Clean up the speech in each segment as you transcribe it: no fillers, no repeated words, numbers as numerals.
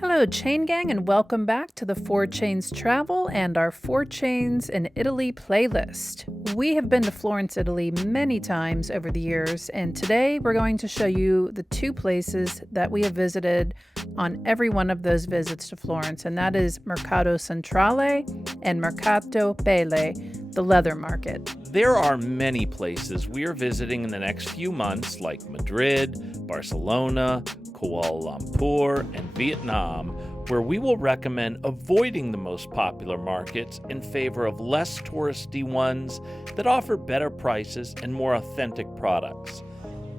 Hello, Chain Gang, and welcome back to the Four Chains Travel and our Four Chains in Italy playlist. We have been to Florence, Italy many times over the years, and today we're going to show you the two places that we have visited on every one of those visits to Florence, and that is Mercato Centrale and Mercato Pelle, the leather market. There are many places we are visiting in the next few months, like Madrid, Barcelona, Kuala Lumpur, and Vietnam, where we will recommend avoiding the most popular markets in favor of less touristy ones that offer better prices and more authentic products.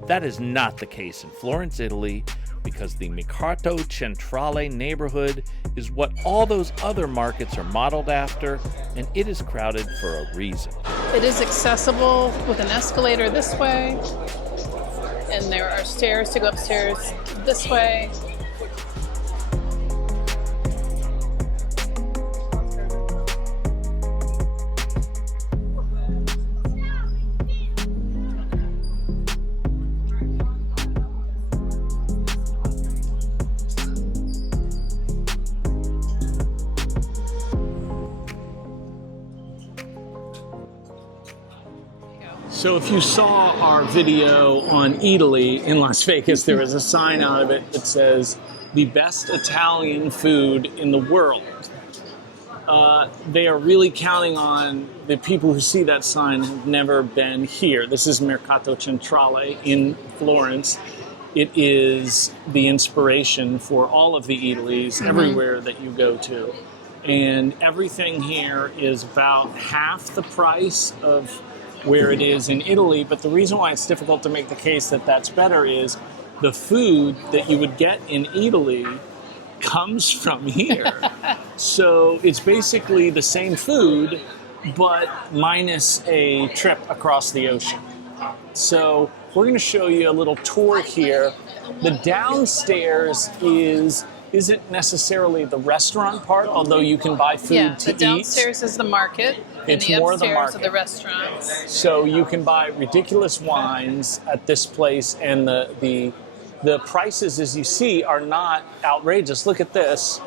That is not the case in Florence, Italy, because the Mercato Centrale neighborhood is what all those other markets are modeled after, and it is crowded for a reason. It is accessible with an escalator this way, and there are stairs to go upstairs this way. So if you saw our video on Italy in Las Vegas, there is a sign out of it that says, the best Italian food in the world. They are really counting on the people who see that sign have never been here. This is Mercato Centrale in Florence. It is the inspiration for all of the Italys, everywhere that you go to. And everything here is about half the price of where it is in Italy, but the reason why it's difficult to make the case that that's better is the food that you would get in Italy comes from here. So it's basically the same food, but minus a trip across the ocean. So we're going to show you a little tour here. The downstairs isn't necessarily the restaurant part, although you can buy food to eat. The downstairs is the market, and the upstairs are the restaurants. So you can buy ridiculous wines at this place, and the prices, as you see, are not outrageous. Look at this.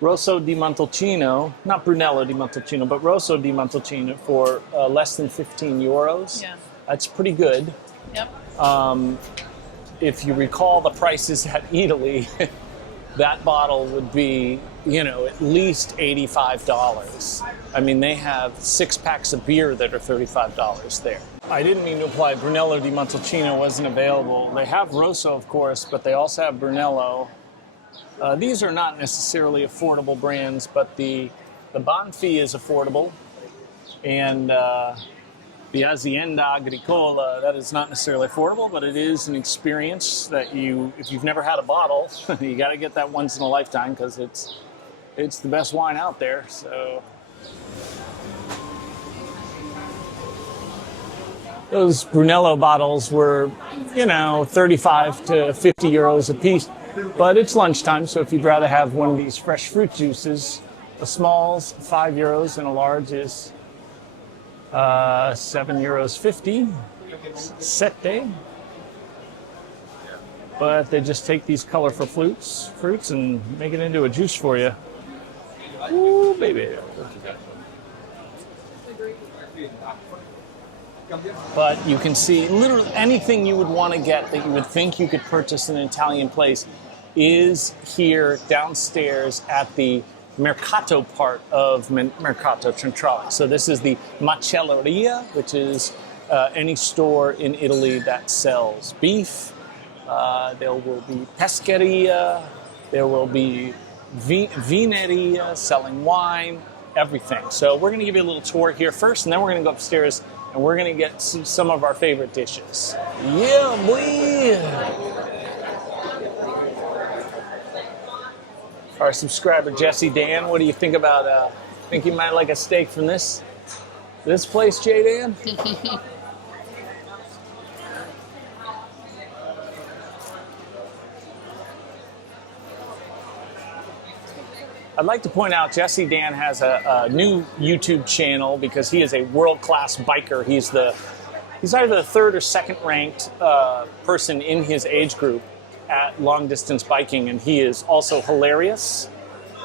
Rosso di Montalcino, not Brunello di Montalcino, but Rosso di Montalcino for less than 15 euros. Yeah. That's pretty good. Yep. If you recall the prices at Italy, that bottle would be, at least $85. I mean, they have 6 packs of beer that are $35 there. I didn't mean to imply Brunello di Montalcino wasn't available. They have Rosso, of course, but they also have Brunello. These are not necessarily affordable brands, but the Banfi is affordable. And the Azienda Agricola, that is not necessarily affordable, but it is an experience that if you've never had a bottle, you got to get that once in a lifetime because it's the best wine out there. So those Brunello bottles were, 35 to 50 euros a piece, but it's lunchtime, so if you'd rather have one of these fresh fruit juices, a small's 5 euros and a large is €7.50, sette. But they just take these colorful fruits and make it into a juice for you. Ooh, baby. But you can see literally anything you would want to get that you would think you could purchase in an Italian place is here downstairs at the Mercato part of Mercato Centrale. So this is the macelleria, which is any store in Italy that sells beef. There will be pescheria. There will be vineria, selling wine, everything. So we're going to give you a little tour here first, and then we're going to go upstairs and we're going to get some of our favorite dishes. Yeah, boy! Our subscriber Jesse Dan, what do you think about? Think you might like a steak from this place, Jay Dan? I'd like to point out Jesse Dan has a new YouTube channel because he is a world-class biker. He's either the third or second ranked person in his age group. at Long Distance Biking, and he is also hilarious.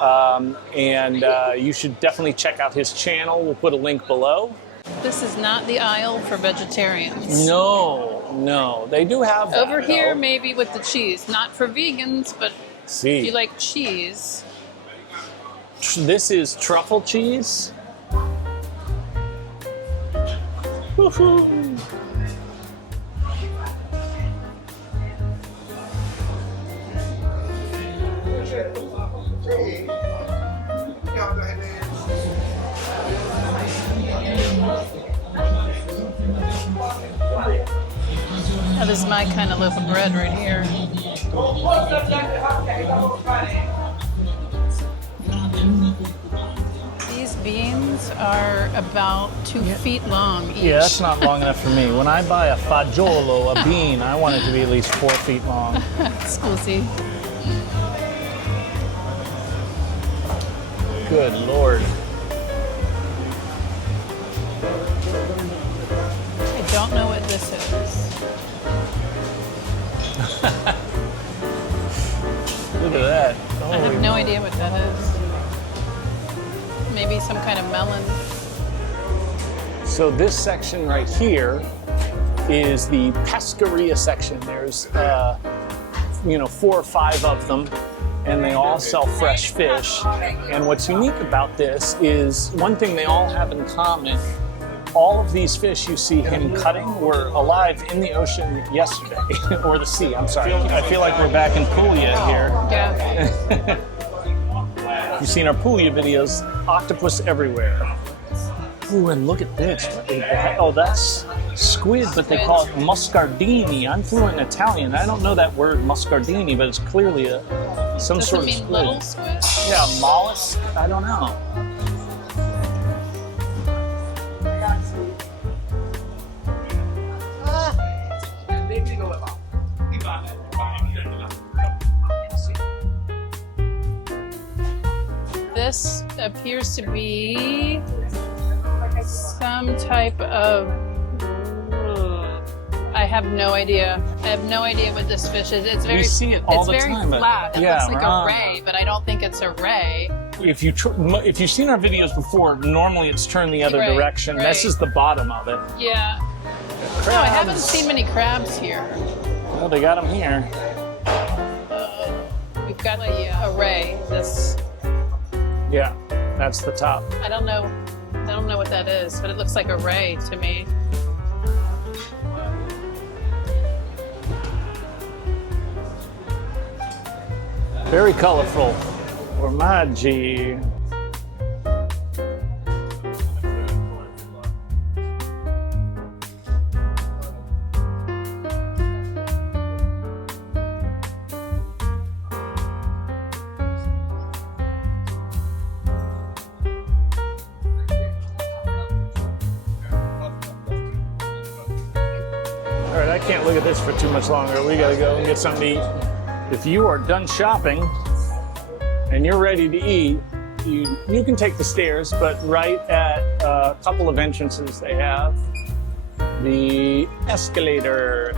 You should definitely check out his channel. We'll put a link below. This is not the aisle for vegetarians. No, they do have that, over here, though. maybe with the cheese. Not for vegans, but if you like cheese. This is truffle cheese. Woohoo! Now, this is my kind of loaf of bread right here. These beans are about 2 feet long each. Yeah, that's not long enough for me. When I buy a fagiolo, a bean, I want it to be at least 4 feet long. Scusi. Good Lord. I don't know what this is. Look at that. I have no idea what that is. Maybe some kind of melon. So this section right here is the pescaria section. There's 4 or 5 of them, and they all sell fresh fish. And what's unique about this is one thing they all have in common. All of these fish you see him cutting were alive in the ocean yesterday, or the sea, I'm sorry. I feel like we're back in Puglia here. Yeah. You've seen our Puglia videos, octopus everywhere. Ooh, and look at this. Oh, that's squid, but they call it muscardini. I'm fluent in Italian. I don't know that word muscardini, but it's clearly some Does sort it of mean squid. little squid? Yeah, mollusk? I don't know. This appears to be some type of... I have no idea. I have no idea what this fish is. It's very, We see it all the very time, but- flat. It yeah, looks like right. a ray, but I don't think it's a ray. If you've seen our videos before, normally it's turned the other Right, direction. right. This is the bottom of it. Yeah. No, I haven't seen many crabs here. Well, they got them here. We've got a ray. This, Yeah, that's the top. I don't know what that is, but it looks like a ray to me. Very colorful. Formaggi. All right, I can't look at this for too much longer. We gotta go and get something to eat. If you are done shopping and you're ready to eat, you can take the stairs, but right at a couple of entrances they have the escalator.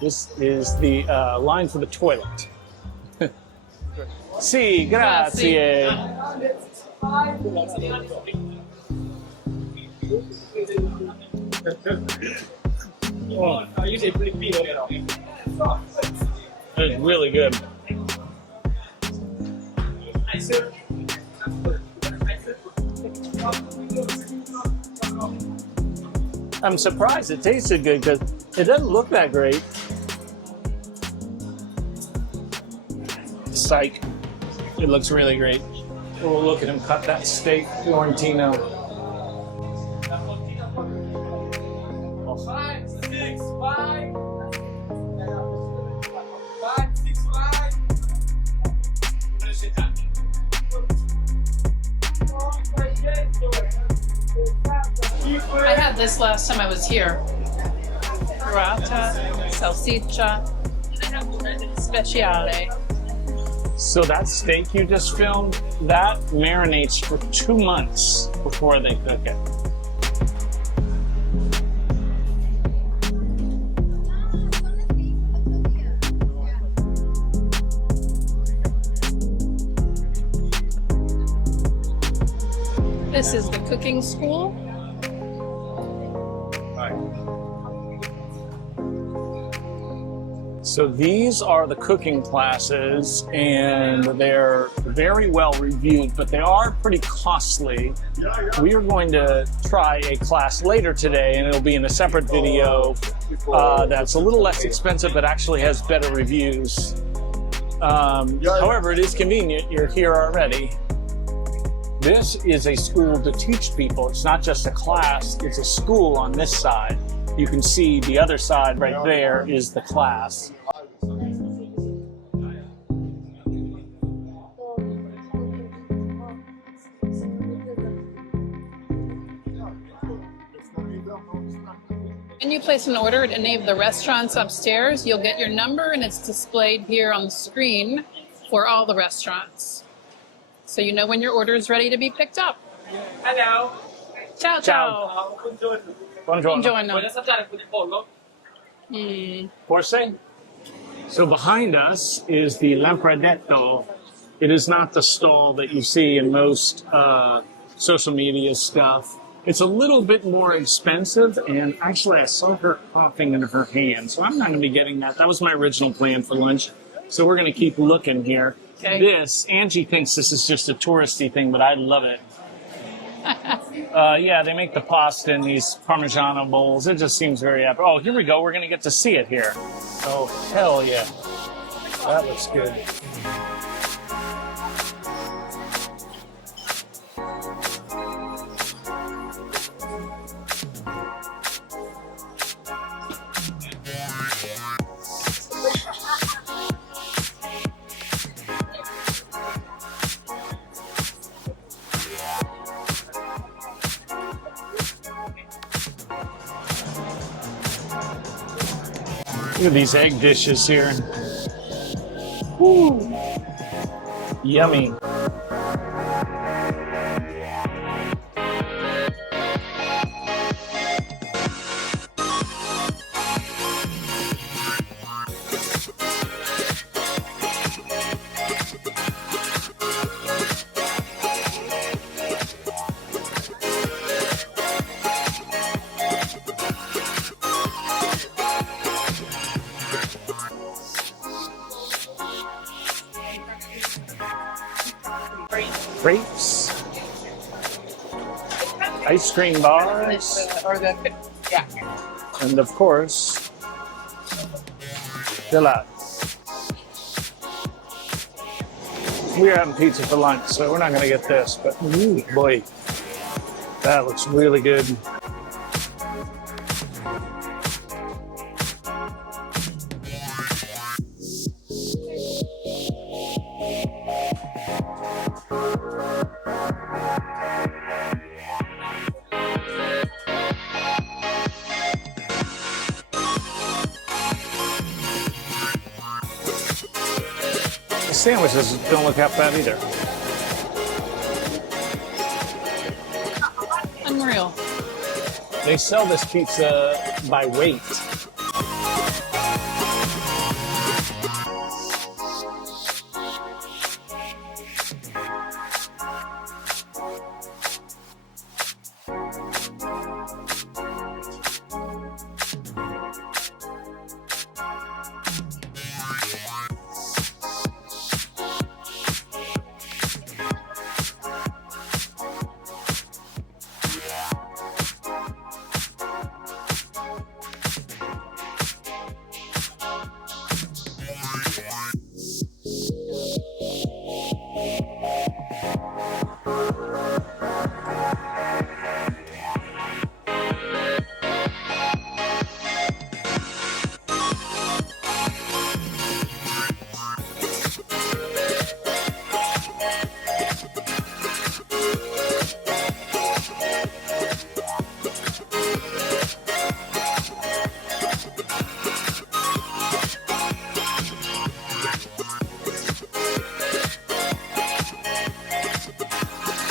This is the line for the toilet. Sì, grazie. Oh, it's really good. I'm surprised it tasted good because it doesn't look that great. Psych. It looks really great. Oh, look at him cut that steak, Florentino. I had this last time I was here. Burrata, salsiccia, speciale. So that steak you just filmed, that marinates for 2 months before they cook it. This is the cooking school. So these are the cooking classes, and they're very well reviewed, but they are pretty costly. We are going to try a class later today, and it'll be in a separate video that's a little less expensive, but actually has better reviews. However, it is convenient. You're here already. This is a school to teach people. It's not just a class, it's a school on this side. You can see the other side right there is the class. When you place an order at any of the restaurants upstairs, you'll get your number and it's displayed here on the screen for all the restaurants. So you know when your order is ready to be picked up. Hello. Ciao, ciao. Buongiorno. Buongiorno. Forse? So behind us is the Lampredetto. It is not the stall that you see in most social media stuff. It's a little bit more expensive, and actually I saw her coughing in her hand, so I'm not going to be getting that. That was my original plan for lunch, so we're going to keep looking here. Okay. This, Angie thinks this is just a touristy thing, but I love it. Yeah, they make the pasta in these Parmigiano bowls. It just seems very epic. Oh, here we go. We're going to get to see it here. Oh, hell yeah. That looks good. Look at these egg dishes here. Woo. Yummy. Crepes, ice cream bars, and of course, gelato. We're having pizza for lunch, so we're not going to get this, but ooh, boy, that looks really good. The sandwiches don't look half bad either. Unreal. They sell this pizza by weight.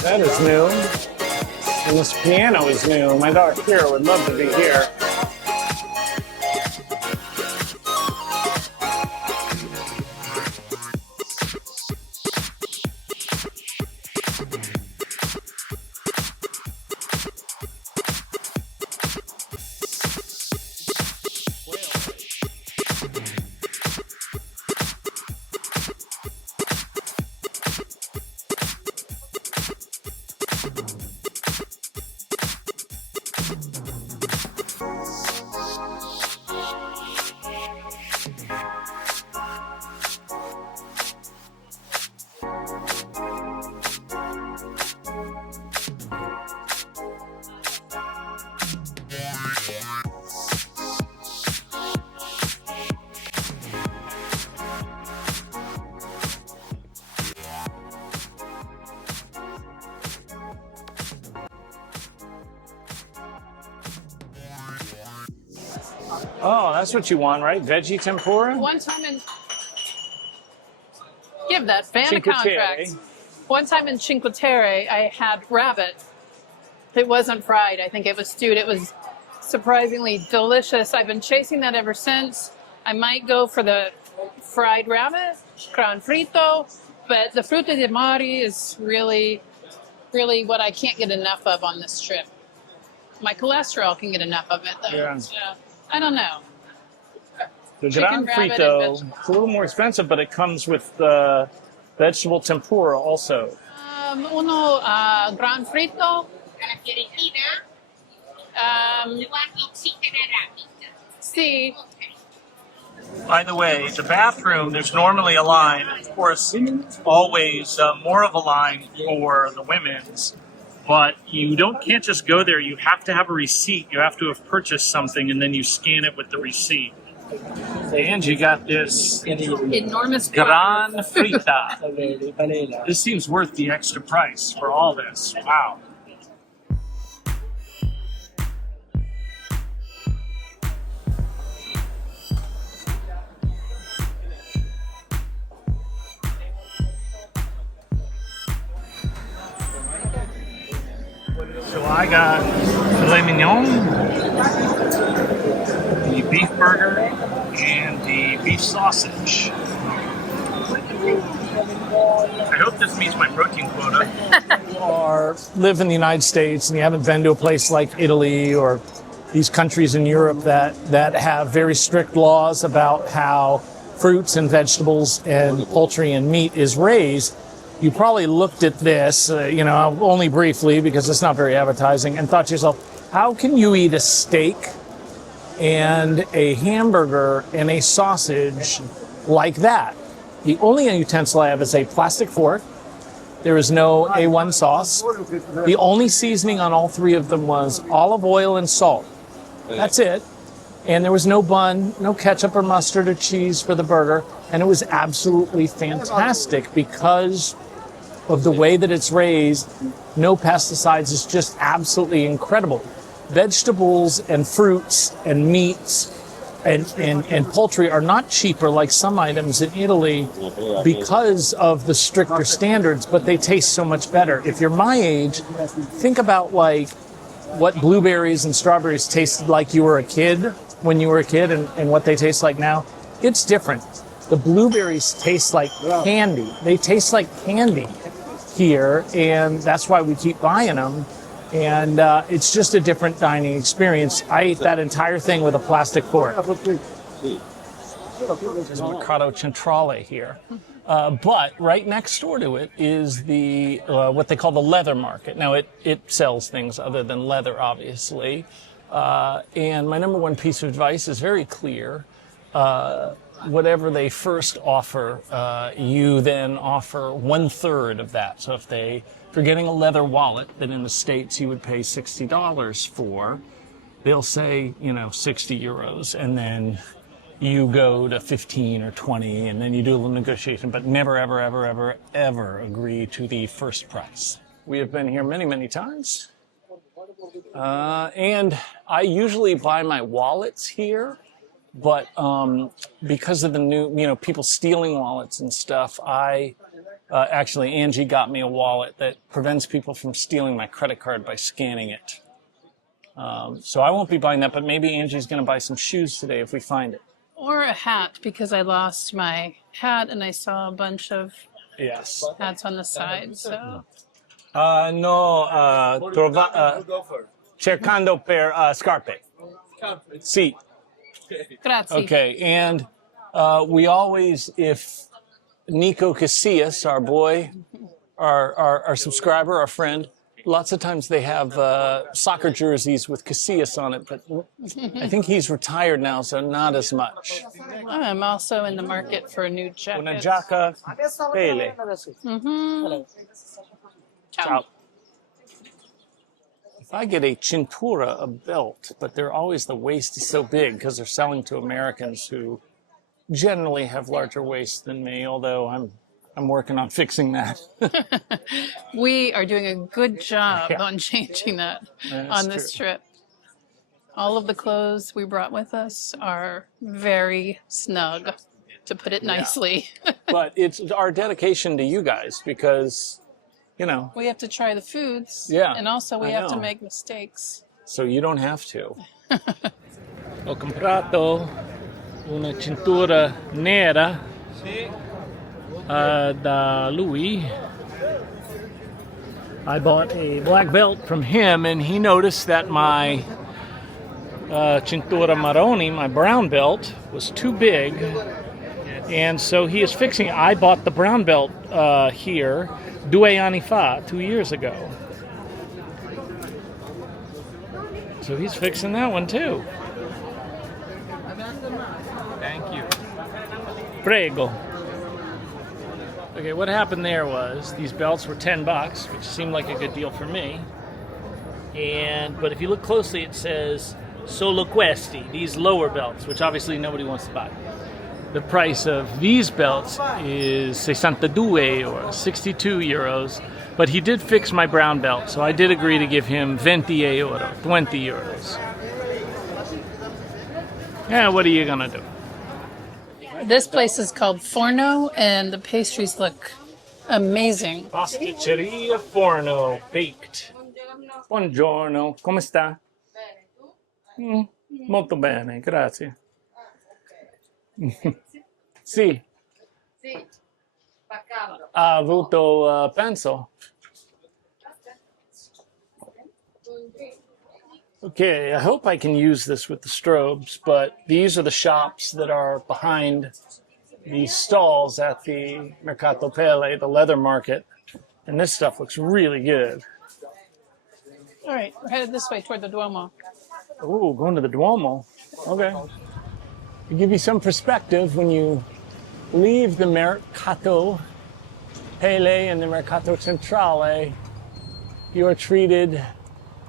That is new. And this piano is new. My daughter Kira would love to be here. Oh, that's what you want, right? Veggie tempura? One time in... Give that fan a Cinque contract. Terre. One time in Cinque Terre, I had rabbit. It wasn't fried. I think it was stewed. It was surprisingly delicious. I've been chasing that ever since. I might go for the fried rabbit, gran frito, but the fruta di mare is really, really what I can't get enough of on this trip. My cholesterol can get enough of it, though. Yeah. So, I don't know. The Chicken, gran rabbit, frito, and it's a little more expensive, but it comes with vegetable tempura also. Uno gran frito. See. By the way, the bathroom, there's normally a line, of course, always more of a line for the women's, but you can't just go there. You have to have a receipt. You have to have purchased something, and then you scan it with the receipt. And you got this Enormous gran frita. This seems worth the extra price for all this. Wow. So I got filet mignon, the beef burger, and the beef sausage. I hope this meets my protein quota. You live in the United States and you haven't been to a place like Italy or these countries in Europe that have very strict laws about how fruits and vegetables and poultry and meat is raised. You probably looked at this, only briefly because it's not very appetizing, and thought to yourself, how can you eat a steak and a hamburger and a sausage like that? The only utensil I have is a plastic fork. There is no A1 sauce. The only seasoning on all three of them was olive oil and salt. That's it. And there was no bun, no ketchup or mustard or cheese for the burger. And it was absolutely fantastic because of the way that it's raised. No pesticides. It's just absolutely incredible. Vegetables and fruits and meats and poultry are not cheaper like some items in Italy because of the stricter standards, but they taste so much better. If you're my age, think about like what blueberries and strawberries tasted like you were a kid when you were a kid and what they taste like now. It's different. The blueberries taste like candy. They taste like candy here, and that's why we keep buying them. And it's just a different dining experience. I ate that entire thing with a plastic fork. There's Mercato Centrale here. But right next door to it is the what they call the leather market. Now, it sells things other than leather, obviously. And my number one piece of advice is very clear. Whatever they first offer, you then offer 1/3 of that. So if you're getting a leather wallet that in the States you would pay $60 for, they'll say, 60 euros, and then you go to 15 or 20, and then you do a little negotiation, but never, ever, ever, ever, ever agree to the first price. We have been here many, many times. And I usually buy my wallets here. But because of the new, people stealing wallets and stuff, actually, Angie got me a wallet that prevents people from stealing my credit card by scanning it. So I won't be buying that, but maybe Angie's going to buy some shoes today if we find it. Or a hat, because I lost my hat and I saw a bunch of hats on the side. So. Cercando per scarpe. Sì. Grazie. Okay, and we always, if Nico Casillas, our boy, our subscriber, our friend, lots of times they have soccer jerseys with Casillas on it, but I think he's retired now, so not as much. I'm also in the market for a new jacket. Una giacca pele. Mm-hmm. Ciao. If I get a cintura, a belt, but they're always, the waist is so big because they're selling to Americans who generally have larger waists than me, although I'm working on fixing that. We are doing a good job on changing that on this trip. All of the clothes we brought with us are very snug, to put it nicely. But it's our dedication to you guys because, you know. We have to try the foods. Yeah, And also we I have to know. make mistakes. So you don't have to. Ho comprato una cintura nera da lui. I bought a black belt from him, and he noticed that my cintura marroni, my brown belt, was too big, and so he is fixing it. I bought the brown belt here 2 anni fa, 2 years ago. So he's fixing that one too. Thank you. Prego. Okay, what happened there was these belts were $10, which seemed like a good deal for me. But if you look closely, it says solo questi, these lower belts, which obviously nobody wants to buy. The price of these belts is 62 or 62 euros, but he did fix my brown belt, so I did agree to give him 20 euro, 20 euros. Yeah, what are you gonna do? This place is called Forno, and the pastries look amazing. Pasticceria Forno, baked. Buongiorno, come sta? Molto bene, grazie. Sì. Ha avuto penso. Okay, I hope I can use this with the strobes, but these are the shops that are behind the stalls at the Mercato Pelle, the leather market, and this stuff looks really good. All right, we're headed this way toward the Duomo. Ooh, going to the Duomo. Okay. To give you some perspective, when you leave the Mercato Pelle and the Mercato Centrale, you are treated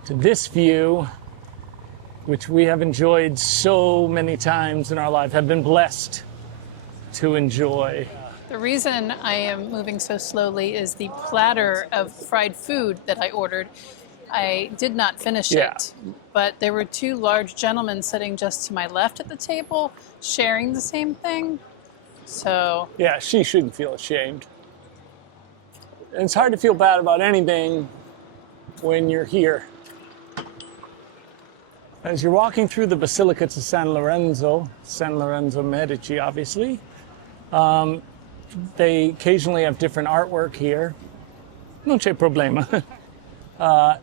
to this view, which we have enjoyed so many times in our life, have been blessed to enjoy. The reason I am moving so slowly is the platter of fried food that I ordered. I did not finish it, but there were 2 large gentlemen sitting just to my left at the table, sharing the same thing. So yeah, she shouldn't feel ashamed. And it's hard to feel bad about anything when you're here. As you're walking through the Basilica to San Lorenzo Medici, obviously, they occasionally have different artwork here. Non c'è problema.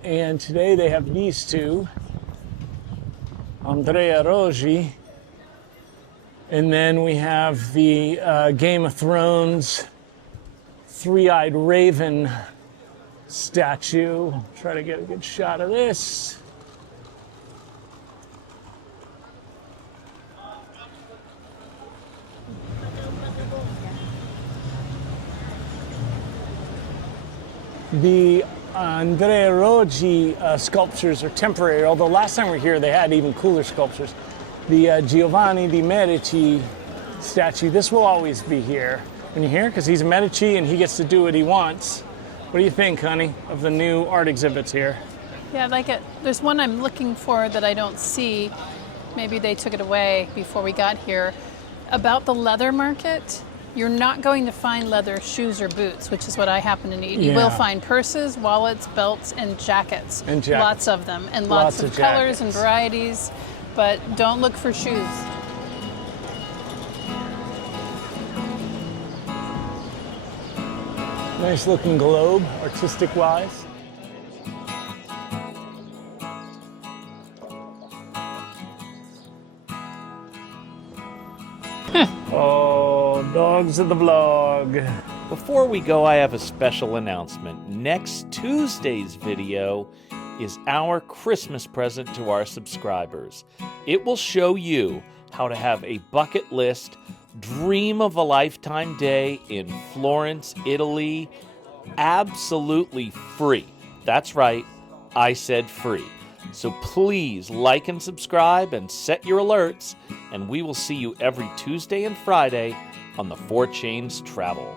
And today they have these 2, Andrea Roggi, and then we have the Game of Thrones 3-eyed raven statue. Try to get a good shot of this. The Andrea Roggi sculptures are temporary, although last time we were here they had even cooler sculptures. The Giovanni di Medici statue, this will always be here. When you're here, because he's a Medici and he gets to do what he wants. What do you think, honey, of the new art exhibits here? yeah, I like it. There's one I'm looking for that I don't see. Maybe they took it away before we got here. About the leather market, you're not going to find leather shoes or boots, which is what I happen to need. You will find purses, wallets, belts, and jackets. Lots of them, and lots of colors and varieties, but don't look for shoes. Nice looking globe, artistic wise. Oh, dogs of the vlog. Before we go, I have a special announcement. Next Tuesday's video is our Christmas present to our subscribers. It will show you how to have a bucket list, dream of a lifetime day in Florence, Italy, absolutely free. That's right, I said free. So please like and subscribe and set your alerts, and we will see you every Tuesday and Friday on the 4 Chains Travel.